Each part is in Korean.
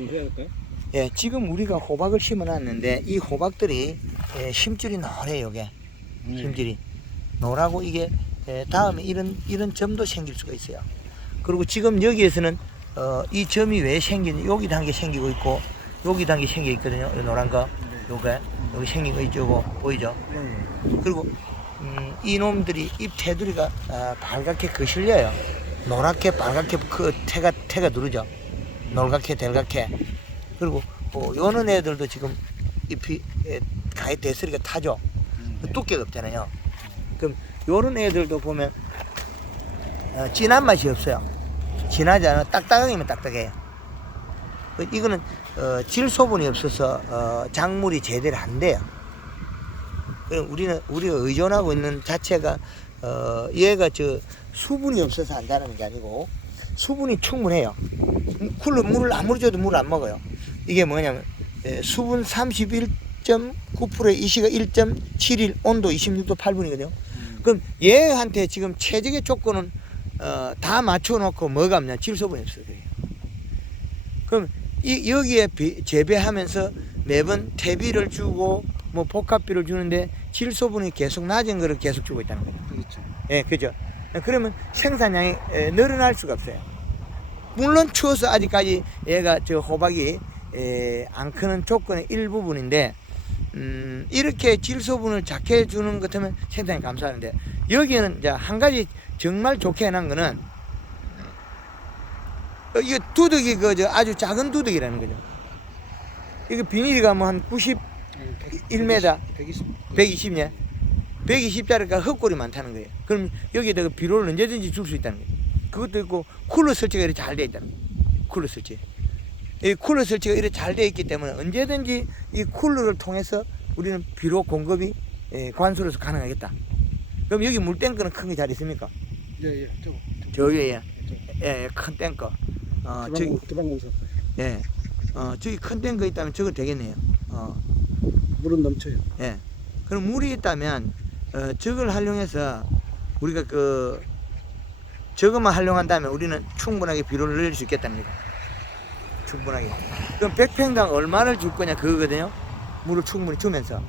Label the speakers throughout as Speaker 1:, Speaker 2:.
Speaker 1: 해야 될까요?
Speaker 2: 예, 지금 우리가 호박을 심어놨는데 이 호박들이 예, 심줄이 노래요, 이게 심줄이 노라고 이게 예, 다음에 이런 이런 점도 생길 수가 있어요. 그리고 지금 여기에서는 어, 이 점이 왜 생기는 한개 생기고 있고 한개 생겨 있거든요. 이 노란 거, 요게 여기 생긴 거 있죠, 보이죠?
Speaker 1: 네.
Speaker 2: 그리고 음, 이놈들이 잎 테두리가 아, 빨갛게 거실려요. 노랗게 빨갛게 그 태가 태가 누르죠. 노랗게 델갛게. 그리고 어, 요는 애들도 지금 잎이 에, 가에 대서리가 타죠. 그 두께가 없잖아요. 그럼 요런 애들도 보면 어, 진한 맛이 없어요. 진하지 않아 딱딱하기만 딱딱해요. 그 이거는 어, 질 소분이 없어서 어, 작물이 제대로 안 돼요. 그럼 우리는 우리가 의존하고 있는 자체가 어, 얘가 저 수분이 없어서 안다는 게 아니고 수분이 충분해요. 쿨로 물을 아무리 줘도 물을 안 먹어요. 이게 뭐냐면 예, 수분 31.9%에 이시가 1.71 온도 26도 8분이거든요. 그럼 얘한테 지금 최적의 조건은 어, 다 맞춰놓고 뭐가 없냐 질소분이 없어요. 그럼 이 여기에 비- 재배하면서 매번 퇴비를 주고 뭐 복합비를 주는데 질소분이 계속 낮은 거를 계속 주고 있다는 거예요.
Speaker 1: 그렇죠.
Speaker 2: 예, 그죠. 그러면 생산량이 에, 늘어날 수가 없어요. 물론 추워서 아직까지 얘가 저 호박이 에, 안 크는 조건의 일부분인데 음, 이렇게 질소분을 작게 주는 것 같으면 생산이 감사하는데 여기는 이제 한 가지 정말 좋게 해놓은 거는 어, 이거 두둑이 그저 아주 작은 두둑이라는 거죠. 이거 비닐이가 뭐 한 90, 1m.
Speaker 1: 120.
Speaker 2: 120냐? 120짜리가 흙골이 많다는 거예요. 그럼 여기에다가 비료를 언제든지 줄 수 있다는 거예요. 그것도 있고 쿨러 설치가 이렇게 잘돼 있다는 거예요. 쿨러 설치. 이 쿨러 설치가 이렇게 잘돼 있기 때문에 언제든지 이 쿨러를 통해서 우리는 비료 공급이 예, 관수로서 가능하겠다. 그럼 여기 물 탱크는 큰 게 잘 있습니까?
Speaker 1: 예, 예. 저거.
Speaker 2: 저 위에 예, 큰 탱크. 어, 저기
Speaker 1: 두방 두방공사.
Speaker 2: 예. 어, 저기 큰 탱크 있다면 저거 되겠네요. 어.
Speaker 1: 물은 넘쳐요.
Speaker 2: 예. 그럼 물이 있다면 어, 저걸 활용해서 우리가 그 저것만 활용한다면 우리는 충분하게 비료를 늘릴 수 있겠다는 거죠. 충분하게. 그럼 100평당 얼마를 줄 거냐 그거거든요. 물을 충분히 주면서.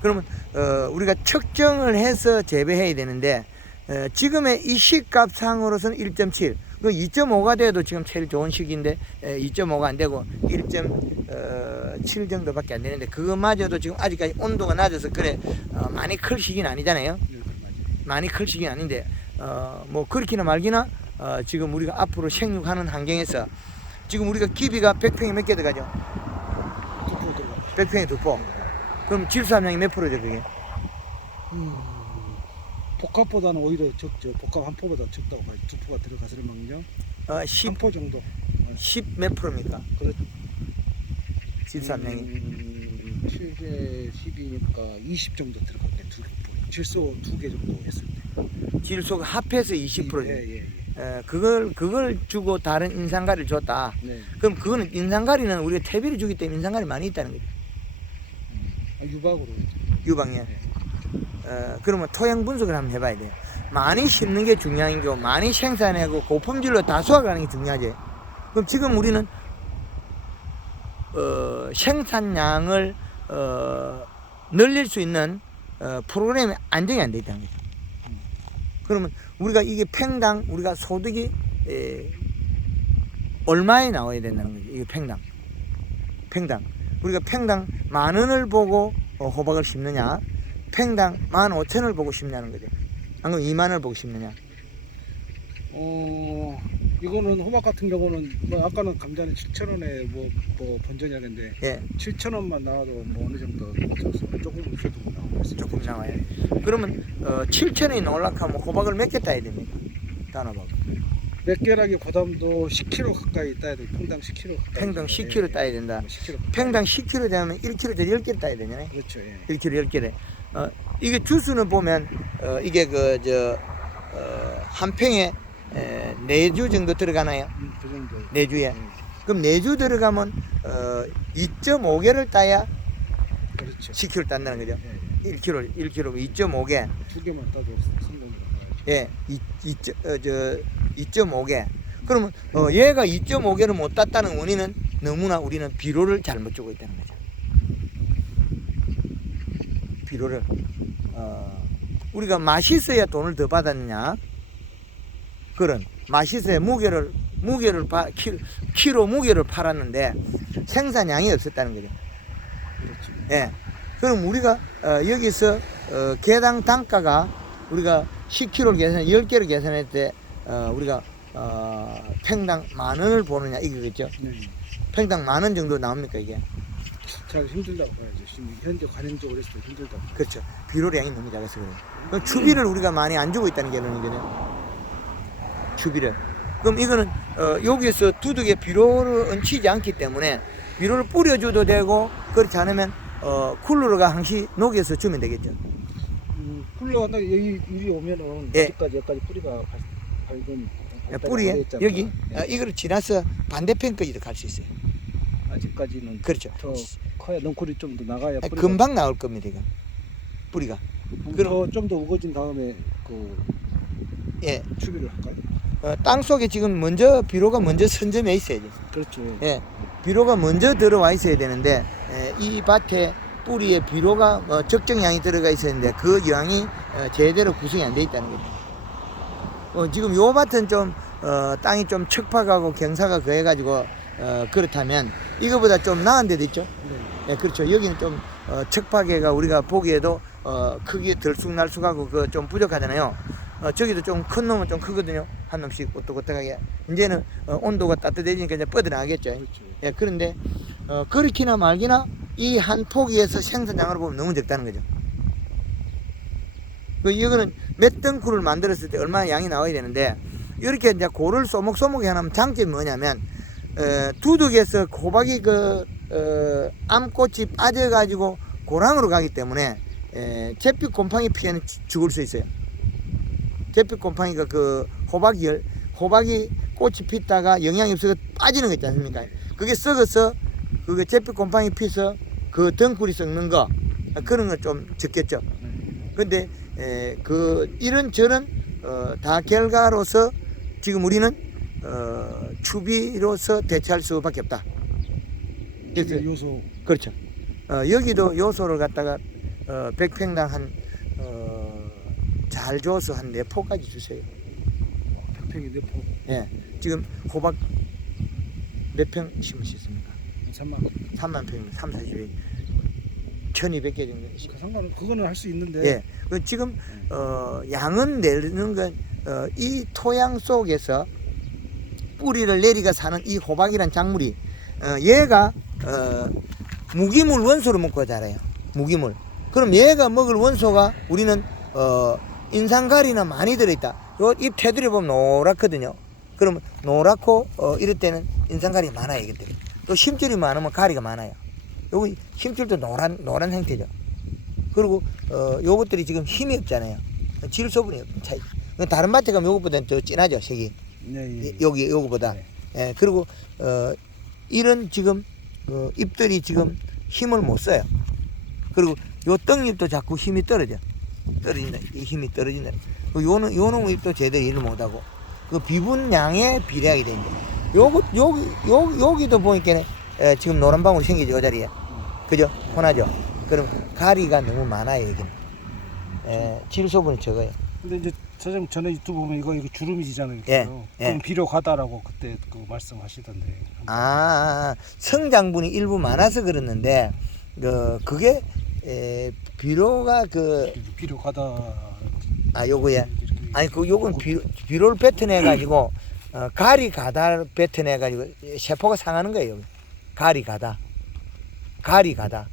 Speaker 2: 그러면 어, 우리가 측정을 해서 재배해야 되는데 어, 지금의 이 시값 상으로서는 1.7. 그 2.5가 돼도 지금 제일 좋은 시기인데 2.5가 안 되고 1.7 정도밖에 안 되는데 그것마저도 지금 아직까지 온도가 낮아서 그래 어, 많이 클 시기는 아니잖아요.
Speaker 1: 예, 맞아요.
Speaker 2: 많이 클 시기는 아닌데 어, 뭐 그렇기나 말기나 어, 지금 우리가 앞으로 생육하는 환경에서 지금 우리가 기비가 100평에 몇개 들어가죠?
Speaker 1: 두포 들어가.
Speaker 2: 100평에 두 포. 그럼 질소함량이 몇 프로죠 그게?
Speaker 1: 음. 복합보다는 오히려 적죠. 복합 한 포보다 적다고 봐요. 두 포가 들어가서는 막요.
Speaker 2: 어, 10,
Speaker 1: 한포 정도.
Speaker 2: 10 몇 프로입니까?
Speaker 1: 그렇죠.
Speaker 2: 질소함량이.
Speaker 1: 음, 7개 10이니까 20 정도 들어갔네. 두 개. 질소 두 개 정도 했을 때.
Speaker 2: 질소가 합해서 20%죠.
Speaker 1: 예, 예, 예.
Speaker 2: 에, 그걸 그걸 주고 다른 인산가리를 줬다.
Speaker 1: 네.
Speaker 2: 그럼 그거는 인산가리는 우리가 퇴비를 주기 때문에 인산가리 많이 있다는 거죠.
Speaker 1: 아, 유박으로.
Speaker 2: 유방에.
Speaker 1: 네.
Speaker 2: 어, 그러면 토양 분석을 한번 해봐야 돼요. 많이 심는 게 중요한 거, 많이 생산하고 고품질로 다 수확하는 게 중요하지. 그럼 지금 우리는 어, 생산량을 어, 늘릴 수 있는 어, 프로그램이 안정이 안 돼 있다는 거죠. 그러면 우리가 이게 팽당 우리가 소득이 에, 얼마에 나와야 된다는 거죠. 이게 팽당. 팽당. 우리가 팽당 만 원을 보고 어, 호박을 심느냐, 팽당 만 오천을 보고 심냐는 거죠. 안 그럼 이만 원을 보고 심느냐.
Speaker 1: 어 이거는 호박 같은 경우는 뭐 아까는 감자는 7천 원에 뭐, 뭐 번전약인데
Speaker 2: 예,
Speaker 1: 7천 원만 나와도 뭐 어느 정도 조금 조금 나오고.
Speaker 2: 조금 나와요. 그러면 어, 7천 원이 올라가면 호박을 몇 개 따야 됩니까? 단호박.
Speaker 1: 몇 개라기 고담도 10kg 가까이 따야 돼. 평당 10kg 가까이.
Speaker 2: 팽당 10kg 따야 된다.
Speaker 1: 10kg.
Speaker 2: 팽당 10kg 되면 1kg짜리 10개 따야 되잖아요.
Speaker 1: 그렇죠. 예.
Speaker 2: 1kg 10개래. 어, 이게 주수는 보면 어, 이게 그저 어, 한 평에 에, 4주 정도 들어가나요?
Speaker 1: 음, 그 정도.
Speaker 2: 4주에.
Speaker 1: 예.
Speaker 2: 그럼 4주 들어가면 어, 2.5개를 따야
Speaker 1: 그렇죠.
Speaker 2: 10kg 딴다는 거죠.
Speaker 1: 예.
Speaker 2: 1kg, 1kg 2.5개.
Speaker 1: 두 개만 따도 가야죠.
Speaker 2: 예, 2, 2, 어, 저 2.5개. 그러면 어, 얘가 2.5개를 못 땄다는 원인은 너무나 우리는 비료를 잘못 주고 있다는 거죠. 비료를 어, 우리가 맛있어야 돈을 더 받았느냐? 그런 맛있어야 무게를 무게를 파, 키, 키로 무게를 팔았는데 생산량이 없었다는 거죠.
Speaker 1: 그렇죠.
Speaker 2: 예. 그럼 우리가 어, 여기서 어, 개당 단가가 우리가 10kg를 계산, 10개를 계산할 때 어, 우리가 어, 팽당 만 원을 보느냐 이거겠죠.
Speaker 1: 네.
Speaker 2: 팽당 만 원 정도 나옵니까 이게?
Speaker 1: 잘 힘들다고 봐야죠. 지금 현재 관행적으로 했을 때 힘들다고.
Speaker 2: 그렇죠. 비료량이 너무 작아서 그래요. 그럼 추비를 우리가 많이 안 주고 있다는 결론이거든요. 추비를. 그럼 이거는 어, 여기에서 두둑에 비료를 얹히지 않기 때문에 비료를 뿌려줘도 되고 그렇지 않으면 어, 쿨러가 항시 녹여서 주면 되겠죠.
Speaker 1: 음, 쿨러가 딱 여기 이리 오면은
Speaker 2: 예.
Speaker 1: 아직까지 여기까지 뿌리가 발- 밝은
Speaker 2: 예,
Speaker 1: 안
Speaker 2: 뿌리에. 여기
Speaker 1: 예.
Speaker 2: 어, 이거를 지나서 반대편까지도 갈 수 있어요.
Speaker 1: 아직까지는
Speaker 2: 그렇죠.
Speaker 1: 더 커야 넝쿨이 좀 더 나가야
Speaker 2: 아,
Speaker 1: 뿌리가
Speaker 2: 금방 나올 겁니다. 이거. 뿌리가. 그럼-
Speaker 1: 좀더 우거진 다음에 그
Speaker 2: 예.
Speaker 1: 추비를 할까요?
Speaker 2: 어, 땅 속에 지금 먼저 비료가 먼저 선점해 있어야죠.
Speaker 1: 그렇죠.
Speaker 2: 예. 비료가 먼저 들어와 있어야 되는데 예, 이 밭에 뿌리에 비료가 어, 적정량이 들어가 있어야 되는데 그 양이 어, 제대로 구성이 안 돼 있다는 거죠. 어, 지금 요 밭은 좀 어, 땅이 좀 척박하고 경사가 거해가지고 어, 그렇다면 이거보다 좀 나은 데도 있죠.
Speaker 1: 네.
Speaker 2: 예, 그렇죠. 여기는 좀 어, 척박해가 우리가 보기에도 어, 크기 들쑥날쑥하고 그 좀 부족하잖아요. 어, 저기도 좀 큰 놈은 좀 크거든요. 한 놈씩 꼬떡꼬떡하게. 이제는 어, 온도가 따뜻해지니까 이제 뻗어나가겠죠.
Speaker 1: 그렇죠.
Speaker 2: 예, 그런데 어, 그렇기나 말기나 이 한 포기에서 생산량으로 보면 너무 적다는 거죠. 그 이거는 몇 덩쿨을 만들었을 때 얼마나 양이 나와야 되는데 이렇게 이제 고를 소목소목해 하면 장점이 뭐냐면 어, 두둑에서 호박이 그 어, 암꽃이 빠져가지고 고랑으로 가기 때문에 에, 잿빛 곰팡이 피해는 주- 죽을 수 있어요. 잿빛 곰팡이가 그 호박이 열, 호박이 꽃이 피다가 영양이 없어서 빠지는 거 있지 않습니까? 그게 썩어서 그게 잿빛 곰팡이 피서 그 덩굴이 썩는 거 그런 거좀 적겠죠.
Speaker 1: 네.
Speaker 2: 근데 에, 그 이런 저런 어, 다 결과로서 지금 우리는 어, 추비로서 대처할 수밖에 없다. 그래서
Speaker 1: 요소
Speaker 2: 그렇죠. 어, 여기도 요소를 갖다가 어, 백평당 한 어, 잘 줘서 한네 포까지 주세요.
Speaker 1: 백평이 몇 포?
Speaker 2: 예, 지금 호박 몇 평 심으셨습니까?
Speaker 1: 3만.
Speaker 2: 3만 평, 3, 40에 1200개 정도.
Speaker 1: 그 상관은 그거는 할 수 있는데.
Speaker 2: 예. 그 지금 어, 양은 내리는 건 어, 이 토양 속에서 뿌리를 내리가 사는 이 호박이란 작물이 어, 얘가 어, 무기물 원소를 먹고 자라요. 무기물. 그럼 얘가 먹을 원소가 우리는 어, 인상가리나 많이 들어있다. 요 잎 테두리 보면 노랗거든요. 그러면 노랗고 어, 이럴 때는 인상가리 많아요. 이것들이. 또 심줄이 많으면 가리가 많아요. 여기 심줄도 노란 노란 형태죠. 그리고 어 요것들이 지금 힘이 없잖아요. 질소분이 없- 차이. 다른 밭에 가면 요것보다는 더 진하죠 색이.
Speaker 1: 네, 예.
Speaker 2: 이- 여기 요거보다.
Speaker 1: 네.
Speaker 2: 예 그리고 어 이런 지금 어, 잎들이 지금 힘을 못 써요. 그리고 요 떡잎도 자꾸 힘이 떨어져. 떨어진다. 이 힘이 떨어진다. 그 요는 요놈 잎도 제대로 일을 못 하고 그 비분량에 비례하게 된다. 요거 여기 요 여기도 보니까 에, 지금 노란 방울 생기죠 요 자리에. 그죠? 혼하죠. 그럼 가리가 너무 많아요 여기는. 에, 질소분이 적어요.
Speaker 1: 근데 이제 사장님 전에 유튜브 보면 이거 이거 주름이 지잖아요.
Speaker 2: 예, 예.
Speaker 1: 그럼 비료 가다라고 그때 그 말씀하시던데.
Speaker 2: 아, 아, 아, 성장분이 일부 많아서 그랬는데 그 그게 에, 비료가 그
Speaker 1: 비료 가다.
Speaker 2: 아 요거에 아니 그 요건 비, 비료를 뱉어내 가지고 어, 가리 가다 뱉어내 가지고 세포가 상하는 거예요. 여기. 가리 가다, 가리 가다.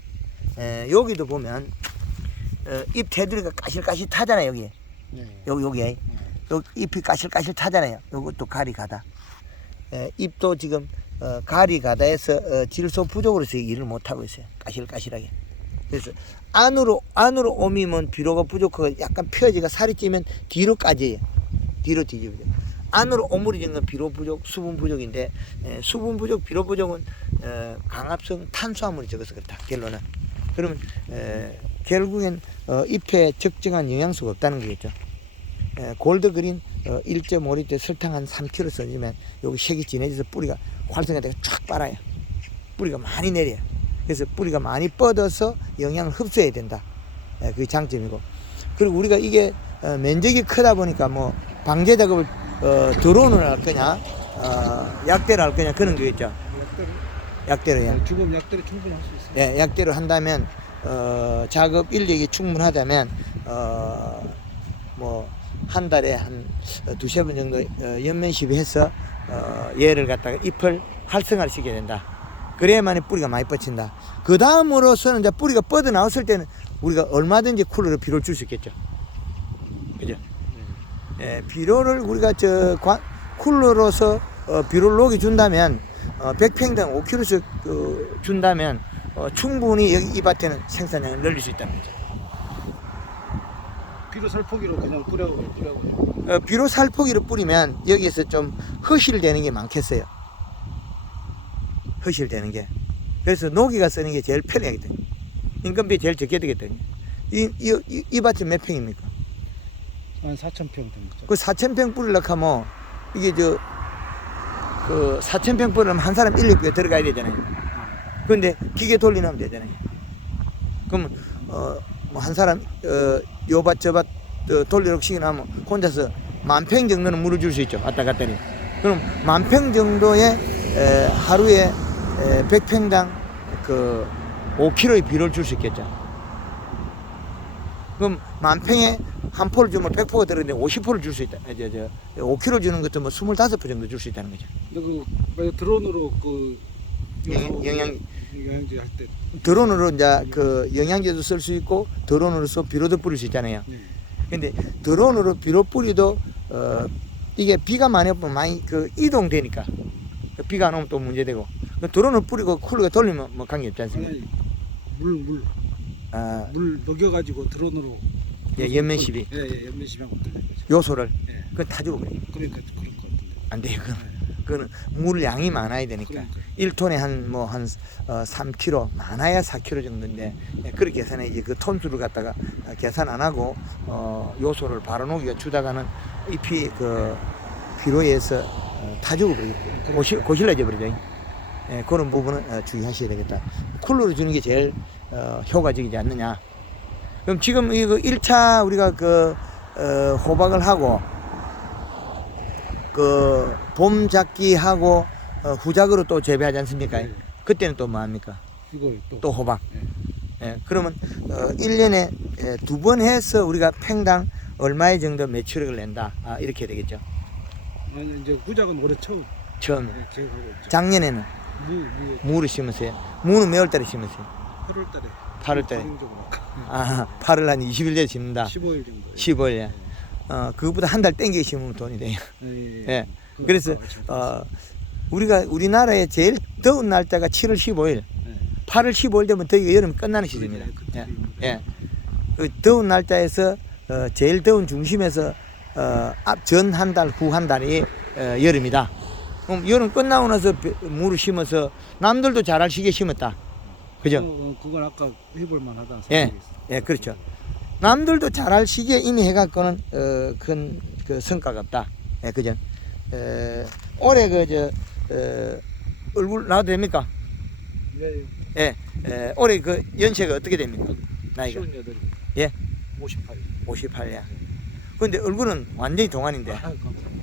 Speaker 2: 에, 여기도 보면 어, 잎 테두리가 까실까실하잖아요 여기.
Speaker 1: 네.
Speaker 2: 여기 여기 여 잎이 까실까실하잖아요. 요것도 가리 가다. 에, 잎도 지금 어, 가리 가다에서 어, 질소 부족으로서 일을 못 하고 있어요. 까실까실하게. 그래서 안으로 안으로 오미면 비료가 부족하고 약간 펴지가 살이 찌면 뒤로 까져요. 뒤로 뒤집어져. 안으로 오므려진 건 비료 부족, 수분 부족인데 에, 수분 부족, 비료 부족은 어, 강합성 탄수화물이 적어서 그렇다. 결론은. 그러면 에, 결국엔 어, 잎에 적정한 영양소가 없다는 거겠죠. 에, 골드 그린 어, 1.5리터 설탕 한 3kg 써주면 여기 색이 진해져서 뿌리가 활성화돼서 쫙 빨아요. 뿌리가 많이 내려요. 그래서 뿌리가 많이 뻗어서 영양을 흡수해야 된다. 예, 그게 장점이고. 그리고 우리가 이게 어, 면적이 크다 보니까 뭐 방제 작업을 어, 드론을 할 거냐, 어, 약대로 할 거냐 그런 거겠죠.
Speaker 1: 약대로
Speaker 2: 약대로 예.
Speaker 1: 주금 약대로 충분히 할 수 있어요.
Speaker 2: 예, 약대로 한다면 어, 작업 인력이 충분하다면 어, 뭐한 달에 한 어, 두세 번 정도 어, 연면 시비해서 어, 얘를 갖다가 잎을 활성화를 시켜야 된다. 그래야만 뿌리가 많이 뻗친다. 그 다음으로서는 이제 뿌리가 뻗어 나왔을 때는 우리가 얼마든지 쿨러로 비료를 줄 수 있겠죠. 그죠? 예, 비료를 우리가 저 관, 쿨러로서 어, 비료를 녹여 준다면 어, 100평당 5kg씩 그, 준다면 어, 충분히 여기 이 밭에는 생산량을 늘릴 수 있다는 거죠.
Speaker 1: 비료 살포기로 그냥 뿌려고 뿌려고.
Speaker 2: 어, 비료 살포기를 뿌리면 여기에서 좀 허실되는 게 많겠어요. 허실되는 게. 그래서 녹이가 쓰는 게 제일 편하거든요. 인건비 제일 적게 되거든요. 이, 이, 이, 이 밭이 몇 평입니까?
Speaker 1: 한 4천 평 됩니다.
Speaker 2: 그 4,000평 뿌리려고 하면 이게 저, 그 4,000평 뿌리려면 한 사람 인력비가 들어가야 되잖아요. 근데 기계 돌리면 되잖아요. 그러면, 어, 뭐한 사람, 어, 요 밭 저 밭 어, 돌리려고 시키면 혼자서 만 평 정도는 물을 줄 수 있죠. 왔다 갔다니. 그럼 만 평 정도의 에, 하루에 에, 100평당 그 5kg의 비료를 줄 수 있겠죠. 그럼 만 평에 한 포를 주면 100포가 들었는데 50포를 줄 수 있다. 아, 저, 저, 5kg 주는 것도 뭐 25포 정도 줄 수 있다는 거죠.
Speaker 1: 근데 그 드론으로 그
Speaker 2: 영- 영양-
Speaker 1: 영양제 할 때.
Speaker 2: 드론으로 이제 그 영양제도 쓸 수 있고 드론으로서 비료도 뿌릴 수 있잖아요.
Speaker 1: 네.
Speaker 2: 근데 드론으로 비료 뿌리도 어 이게 비가 많이 오면 많이 그 이동되니까 그 비가 안 오면 또 문제되고 그 드론을 뿌리고 쿨러가 돌리면 뭐 관계 없지 않습니까?
Speaker 1: 아니 물물
Speaker 2: 아,
Speaker 1: 물 녹여가지고 드론으로.
Speaker 2: 예, 연면 시비
Speaker 1: 예, 예, 연면 시비하고 어떻게 되는 거죠?
Speaker 2: 요소를
Speaker 1: 예.
Speaker 2: 그건 다 주고 그래요.
Speaker 1: 그러니까 그럴 것 같은데.
Speaker 2: 안 돼요. 그건 그거는 물 양이 많아야 되니까
Speaker 1: 그러니까.
Speaker 2: 1톤에 한 뭐한 어, 3kg 많아야 4kg 정도인데 예, 그렇게 계산해 이제 그 톤수를 갖다가 어, 계산 안 하고 어, 요소를 바로 녹여 주다가는 잎이 그 비료에서 어, 다 죽어버리고 고실, 고실라져 버리죠. 예, 그런 부분은 어, 주의하셔야 되겠다. 쿨러로 주는 게 제일 어, 효과적이지 않느냐. 그럼 지금 이거 1차 우리가 그 어, 호박을 하고 그봄 작기하고 어, 후작으로 또 재배하지 않습니까?
Speaker 1: 네.
Speaker 2: 그때는 또 뭐 합니까?
Speaker 1: 또.
Speaker 2: 또 호박.
Speaker 1: 예.
Speaker 2: 예, 그러면 어, 1년에 두번 해서 우리가 팽당 얼마의 정도 매출액을 낸다. 아, 이렇게 되겠죠.
Speaker 1: 아니 이제 후작은 올해 처음. 예, 계획하고 있죠.
Speaker 2: 작년에는
Speaker 1: 무, 무
Speaker 2: 무를 심으세요. 무는 몇 월달에 심으세요?
Speaker 1: 8월 달에.
Speaker 2: 8월 달에. 아, 8월 한 20일 전에 심는다.
Speaker 1: 15일 정도.
Speaker 2: 15일. 어, 그거보다 한 달 땡겨 심으면 돈이 돼요.
Speaker 1: 예.
Speaker 2: 예. 그래서 어, 우리가 우리나라에 제일 더운 날짜가 7월 15일.
Speaker 1: 예.
Speaker 2: 8월 15일 되면 더 여름이 끝나는 시즌입니다. 예. 예. 그 더운 날짜에서 어, 제일 더운 중심에서 어, 앞 전 한 달, 후 한 달이 어, 여름이다. 그럼 여름 끝나고 나서 벼- 물을 심어서 남들도 잘할 시기에 심었다. 그죠?
Speaker 1: 어, 어, 그건 아까 해볼 만하다.
Speaker 2: 예, 예, 그렇죠. 남들도 잘할 시기에 이미 해갖고는 어, 큰 그 성과가 없다. 예, 그죠? 에, 올해 그저 어, 얼굴 나와도 됩니까?
Speaker 1: 네.
Speaker 2: 예, 에, 올해 그 연세가 어떻게 됩니까? 나이가
Speaker 1: 58.
Speaker 2: 예?
Speaker 1: 58.
Speaker 2: 58년. 근데 얼굴은 완전히 동안인데.
Speaker 1: 아.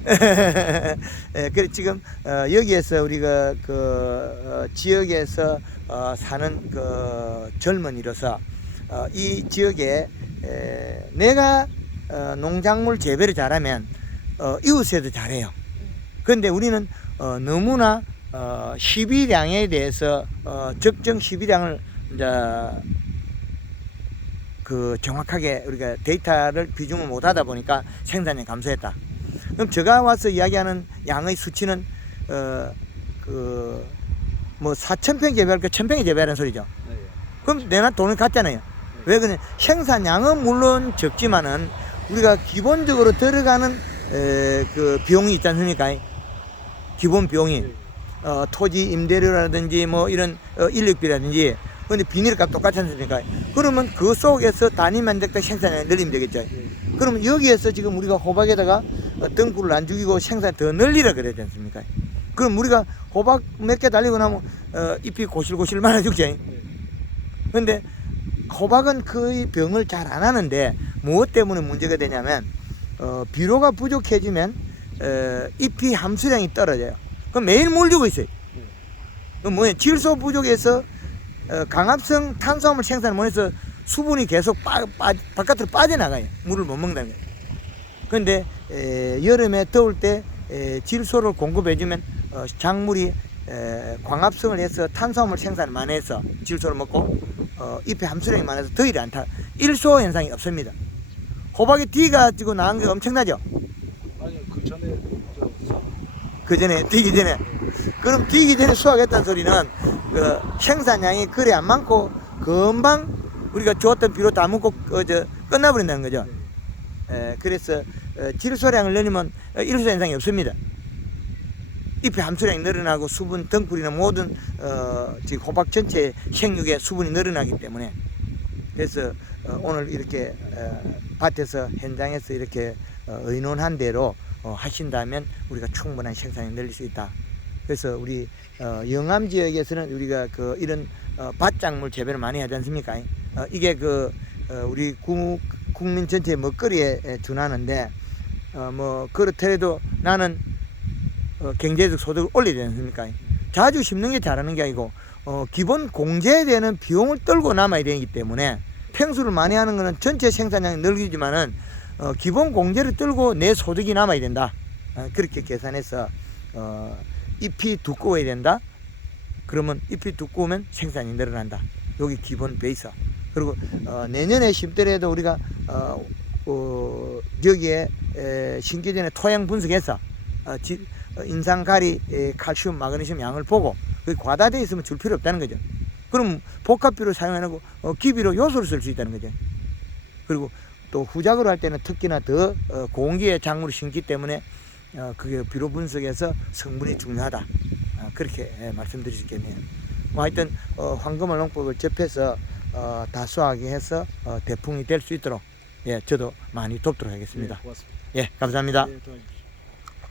Speaker 2: 예, 그래 지금 어, 여기에서 우리가 그 어, 지역에서 어, 사는 그 젊은이로서 어, 이 지역에 에, 내가 어, 농작물 재배를 잘하면 어, 이웃에도 잘해요. 그런데 우리는 어, 너무나 어, 시비량에 대해서 어, 적정 시비량을 이제 그 정확하게 우리가 데이터를 비중을 못 하다 보니까 생산량이 감소했다. 그럼 제가 와서 이야기하는 양의 수치는 어 그 뭐 4,000평 재배할 거 1,000평에 재배하는 소리죠.
Speaker 1: 네.
Speaker 2: 그럼 내나 돈을 갖잖아요. 왜 그러냐? 생산량은 물론 적지만은 우리가 기본적으로 들어가는 에, 그 비용이 있지 않습니까? 기본 비용이 어, 토지 임대료라든지 뭐 이런 어, 인력비라든지 근데 비닐값 똑같지 않습니까? 그러면 그 속에서 단위 만족당 생산량을 늘리면 되겠죠. 그러면 여기에서 지금 우리가 호박에다가 어, 덩굴을 안 죽이고 생산 더 늘리라 그러지 않습니까? 그럼 우리가 호박 몇 개 달리고 나면 어, 잎이 고실고실 말아.
Speaker 1: 네.
Speaker 2: 근데 호박은 거의 병을 잘 안 하는데 무엇 때문에 문제가 되냐면 어, 비료가 부족해지면 어, 잎이 함수량이 떨어져요. 그럼 매일 물 주고 있어요.
Speaker 1: 네.
Speaker 2: 그럼 뭐냐 질소 부족해서 어, 강합성 탄수화물 생산을 못해서 수분이 계속 빠, 빠, 바깥으로 빠져나가요. 물을 못 먹는다는 거예요. 그런데 에, 여름에 더울 때 에, 질소를 공급해주면 어, 작물이 에, 광합성을 해서 탄수화물 생산을 많이 해서 질소를 먹고 어, 잎에 함수량이 많아서 더위를 안 타. 일소 현상이 없습니다. 호박에 D가 지고 나온 게 엄청나죠?
Speaker 1: 아니 그 전에
Speaker 2: 저그 전에 뛰기 전에 그럼 뛰기 전에 수확했다는 소리는 그 생산량이 그리 안 많고 금방 우리가 줬던 비료 다 먹고 어, 저 끝나버린다는 거죠. 에, 그래서 어, 질소량을 늘리면 어, 일소 현상이 없습니다. 잎의 함수량이 늘어나고 수분 덩굴이나 모든 어, 호박 전체 생육의 수분이 늘어나기 때문에 그래서 어, 오늘 이렇게 어, 밭에서 현장에서 이렇게 어, 의논한 대로 어, 하신다면 우리가 충분한 생산이 늘릴 수 있다. 그래서 우리 어, 영암 지역에서는 우리가 그 이런 어, 밭작물 재배를 많이 하지 않습니까? 어, 이게 그 어, 우리 국, 국민 전체 먹거리에 에, 준하는데 어, 뭐 그렇더라도 나는 어, 경제적 소득을 올려야 되지 않습니까? 자주 심는 게 잘하는 게 아니고 어, 기본 공제되는 비용을 떨고 남아야 되기 때문에 팽수를 많이 하는 거는 전체 생산량이 늘리지만은 어, 기본 공제를 떨고 내 소득이 남아야 된다. 어, 그렇게 계산해서 어, 잎이 두꺼워야 된다. 그러면 잎이 두꺼우면 생산이 늘어난다. 여기 기본 베이스. 그리고 어, 내년에 심더라도 우리가 어, 어, 여기에 에, 심기 전에 토양 분석해서 어, 지, 어, 인상가리, 에, 칼슘, 마그네슘 양을 보고 그 과다되어 있으면 줄 필요 없다는 거죠. 그럼 복합비로 사용해놓고 어, 기비로 요소를 쓸 수 있다는 거죠. 그리고 또 후작으로 할 때는 특히나 더 어, 공기의 작물을 심기 때문에 어, 그게 비료 분석에서 성분이 중요하다. 어, 그렇게 예, 말씀드릴 수 있겠네요. 뭐 하여튼 어, 황금을 농법을 접해서 어, 다수하게 해서 어, 대풍이 될 수 있도록 예, 저도 많이 돕도록 하겠습니다.
Speaker 1: 네, 고맙습니다.
Speaker 2: 예, 감사합니다.
Speaker 1: 네, 도와주십시오.